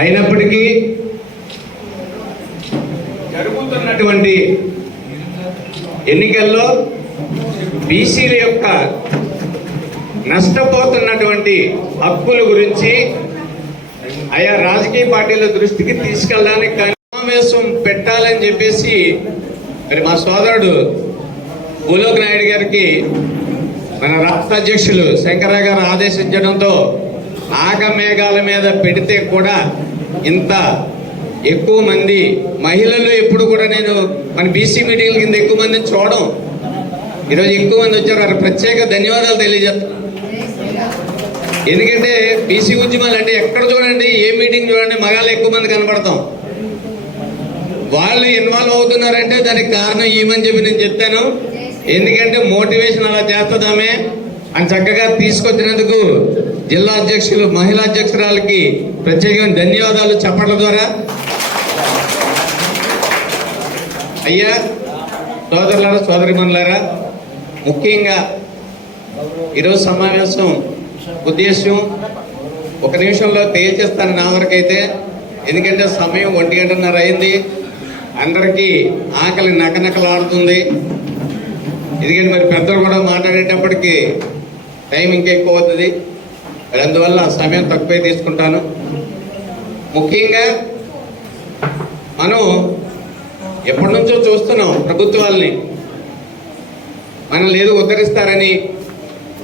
అయినప్పటికీ జరుగుతున్నటువంటి ఎన్నికల్లో బీసీల యొక్క నష్టపోతున్నటువంటి హక్కుల గురించి ఆయా రాజకీయ పార్టీల దృష్టికి తీసుకెళ్ళడానికి సమావేశం పెట్టాలని చెప్పేసి మరి మా సోదరుడు భూలోక్ నాయుడు గారికి మన రాష్ట్ర అధ్యక్షులు శంకరరావు గారు ఆదేశించడంతో ఆగమేఘాల మీద పెడితే కూడా ఇంత ఎక్కువ మంది మహిళలు ఎప్పుడు కూడా నేను మన బీసీ మీటింగ్ల కింద ఎక్కువ మందిని చూడడం, ఈరోజు ఎక్కువ మంది వచ్చారు. వారికి ప్రత్యేక ధన్యవాదాలు తెలియజేస్తాను. ఎందుకంటే బీసీ ఉద్యమాలు అంటే ఎక్కడ చూడండి, ఏ మీటింగ్ చూడండి, మగాళ్ళు ఎక్కువ మంది కనపడతాం. వాళ్ళు ఇన్వాల్వ్ అవుతున్నారంటే దానికి కారణం ఏమని చెప్పి నేను చెప్తాను. ఎందుకంటే మోటివేషన్ అలా చేస్తుందామే అని చక్కగా తీసుకొచ్చినందుకు జిల్లా అధ్యక్షులు మహిళా అధ్యక్షురాలకి ప్రత్యేకమైన ధన్యవాదాలు చెప్పడం ద్వారా. అయ్యా సోదరులారా, సోదరిమణులారా, ముఖ్యంగా ఈరోజు సమావేశం ఉద్దేశం ఒక నిమిషంలో తేల్చేస్తాను నా వరకైతే. ఎందుకంటే సమయం 1:30 అయింది. అందరికీ ఆకలి నకనకలాడుతుంది. ఎందుకంటే మరి పెద్దలు కూడా మాట్లాడేటప్పటికి టైం ఇంకా ఎక్కువ అవుతుంది. అందువల్ల సమయం తక్కువే తీసుకుంటాను. ముఖ్యంగా మనం ఎప్పటి నుంచో చూస్తున్నాం ప్రభుత్వాలని మనల్ని ఏదో ఉద్ధరిస్తారని,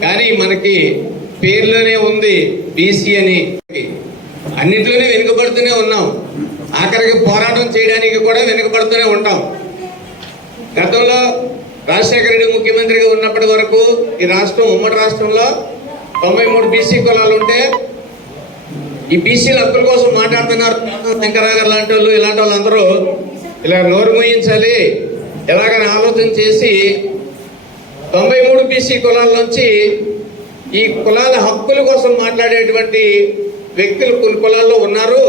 కానీ మనకి పేర్లోనే ఉంది బీసీ అని. అన్నింటిలోనే వెనుకబడుతూనే ఉన్నాం. ఆఖరికి పోరాటం చేయడానికి కూడా వెనుకబడుతూనే ఉంటాం. గతంలో రాజశేఖర రెడ్డి ముఖ్యమంత్రిగా ఉన్నప్పటి వరకు ఈ రాష్ట్రం, ఉమ్మడి రాష్ట్రంలో 93 బీసీ కులాలు ఉంటే ఈ బీసీల హక్కుల కోసం మాట్లాడుతున్నారు. శంకరరావు గారు లాంటి వాళ్ళు, ఇలాంటి వాళ్ళందరూ ఇలా నోరు మూయించాలి ఎలాగని ఆలోచన చేసి 93 బీసీ కులాల నుంచి ఈ కులాల హక్కుల కోసం మాట్లాడేటువంటి వ్యక్తులు కొన్ని కులాల్లో ఉన్నారు.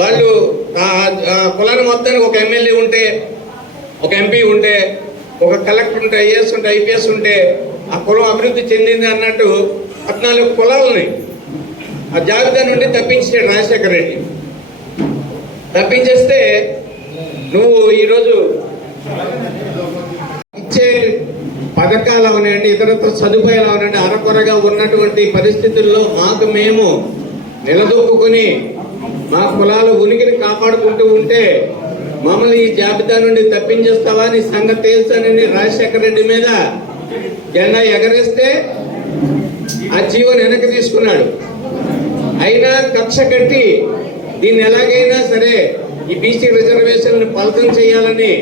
వాళ్ళు కులాన్ని మొత్తానికి ఒక ఎమ్మెల్యే ఉంటే, ఒక ఎంపీ ఉంటే, ఒక కలెక్టర్ ఉంటే, ఐఏఎస్ ఉంటే, ఐపీఎస్ ఉంటే ఆ కులం అభివృద్ధి చెందింది అన్నట్టు 14 కులాలని ఆ జాబితా నుండి తప్పించాడు రాజశేఖర రెడ్డి. తప్పించేస్తే నువ్వు ఈరోజు ఇచ్చే పథకాలు అవనండి, ఇతరత్ర సదుపాయాలు అవనండి, అరకొరగా ఉన్నటువంటి పరిస్థితుల్లో మాకు మేము నిలదొక్కుని మా కులాల ఉనికిని కాపాడుకుంటూ ఉంటే మమ్మల్ని ఈ జాబితా నుండి తప్పించేస్తావా, నీ సంగతి తెలుసానని రాజశేఖర రెడ్డి మీద జెండా ఎగరేస్తే ఆ జీవోని వెనక్కి తీసుకున్నాడు. అయినా కక్ష కట్టి దీన్ని ఎలాగైనా సరే ఈ బీసీ రిజర్వేషన్ ఫలితం చేయాలని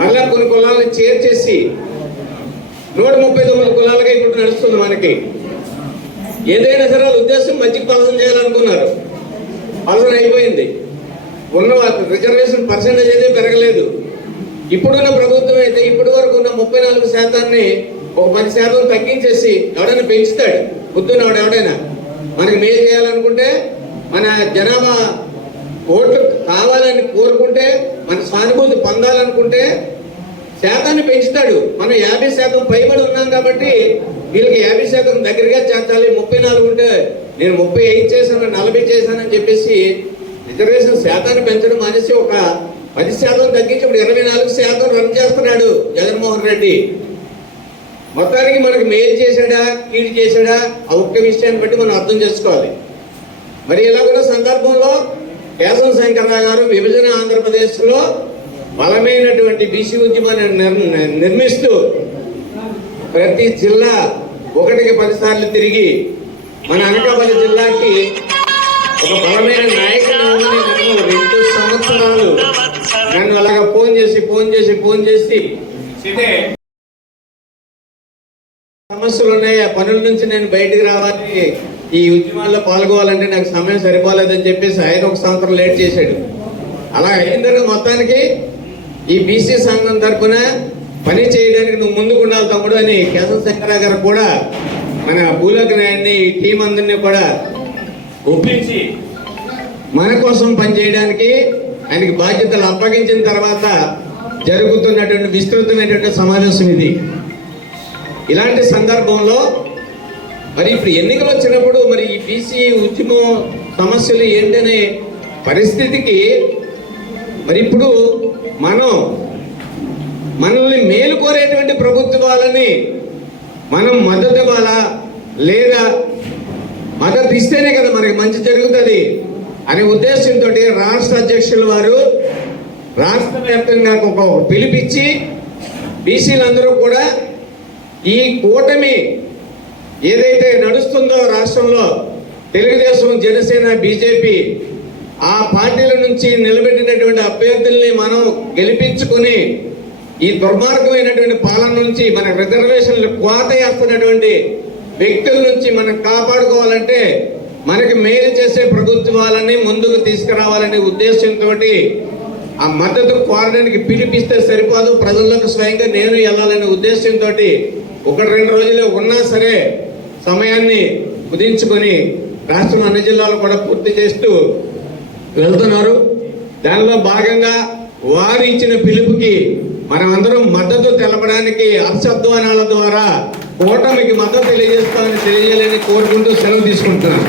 మళ్ళా కొన్ని కులాలను చేర్చేసి 139 కులాలుగా ఇప్పుడు నడుస్తుంది మనకి. ఏదైనా సరే ఉద్దేశం మంచి ఫలితం చేయాలనుకున్నారు, ఫలితం అయిపోయింది. ఉన్న రిజర్వేషన్ పర్సెంటేజ్ అయితే పెరగలేదు. ఇప్పుడున్న ప్రభుత్వం అయితే ఇప్పటి వరకు ఉన్న 34% ఒక 10% తగ్గించేసి ఎవడైనా పెంచుతాడు. పొద్దున్నవాడు ఎవడైనా మనకి మేలు చేయాలనుకుంటే, మన జనాభా ఓట్లు కావాలని కోరుకుంటే, మన సానుభూతి పొందాలనుకుంటే శాతాన్ని పెంచుతాడు. మనం 50% పైబడి ఉన్నాం కాబట్టి వీళ్ళకి 50% దగ్గరగా చేర్చాలి. 34 ఉంటే నేను 35 చేశాను, 40 చేశానని చెప్పేసి రిజర్వేషన్ శాతాన్ని పెంచడం అనేసి ఒక 10% తగ్గించి ఇప్పుడు 24% రన్ చేస్తున్నాడు జగన్మోహన్ రెడ్డి. మొత్తానికి మనకు మేలు చేశాడా, కీడు చేశాడా, ఆ ఒక్క విషయాన్ని బట్టి మనం అర్థం చేసుకోవాలి. మరి ఇలాగున్న సందర్భంలో కేశవ శంకరరావు గారు విభజన ఆంధ్రప్రదేశ్లో బలమైనటువంటి బీసీ ఉద్యమాన్ని నిర్మిస్తూ ప్రతి జిల్లా 1కి 10 సార్లు తిరిగి మన అనకాపల్లి జిల్లాకి ఒక బలమైన నాయకుడు 2 సంవత్సరాలు నన్ను అలాగా ఫోన్ చేసి సమస్యలు ఉన్నాయి, ఆ పనుల నుంచి నేను బయటకు రావాలి, ఈ ఉద్యమాల్లో పాల్గొవాలంటే నాకు సమయం సరిపోలేదని చెప్పేసి ఆయన 1 సంవత్సరం లేట్ చేశాడు. అలా అయిన తర్వాత మొత్తానికి ఈ బీసీ సంఘం తరఫున పని చేయడానికి నువ్వు ముందుకు ఉండాలి తమ్ముడు అని కేశవ శంకరరావు గారు కూడా మన భూలోక్ నాయుడిని, ఈ టీం అందరినీ కూడా ఒప్పించి మన కోసం పనిచేయడానికి ఆయనకి బాధ్యతలు అప్పగించిన తర్వాత జరుగుతున్నటువంటి విస్తృతమైనటువంటి సమావేశం ఇది. ఇలాంటి సందర్భంలో మరి ఇప్పుడు ఎన్నికలు వచ్చినప్పుడు మరి ఈ బీసీ ఉద్యమం సమస్యలు ఏంటనే పరిస్థితికి మరి ఇప్పుడు మనల్ని మేలు కోరేటువంటి ప్రభుత్వాలని మనం మద్దతు ఇవ్వాలా, లేదా మద్దతు ఇస్తేనే కదా మనకి మంచి జరుగుతుంది అనే ఉద్దేశంతో రాష్ట్ర అధ్యక్షుల వారు రాష్ట్ర వ్యాప్తంగా ఒక పిలిపించి బీసీలందరూ కూడా ఈ కూటమి ఏదైతే నడుస్తుందో రాష్ట్రంలో తెలుగుదేశం, జనసేన, బీజేపీ ఆ పార్టీల నుంచి నిలబెట్టినటువంటి అభ్యర్థుల్ని మనం గెలిపించుకొని ఈ దుర్మార్గమైనటువంటి పాలన నుంచి మన రిజర్వేషన్లు కోత వేస్తున్నటువంటి వ్యక్తుల నుంచి మనం కాపాడుకోవాలంటే మనకి మేలు చేసే ప్రభుత్వాలని ముందుకు తీసుకురావాలనే ఉద్దేశంతో ఆ మద్దతు కోరడానికి పిలిపిస్తే సరిపోదు, ప్రజలకు స్వయంగా నేను వెళ్ళాలనే ఉద్దేశంతో 1-2 రోజులు ఉన్నా సరే సమయాన్ని కుదించుకొని రాష్ట్రం అన్ని జిల్లాలు కూడా పూర్తి చేస్తూ వెళ్తున్నారు. దానిలో భాగంగా వారు ఇచ్చిన పిలుపుకి మనమందరం మద్దతు తెలపడానికి అపశబ్దాల ద్వారా కూటమికి మద్దతు తెలియజేస్తామని తెలియజేయాలని కోరుకుంటూ సెలవు తీసుకుంటున్నాను.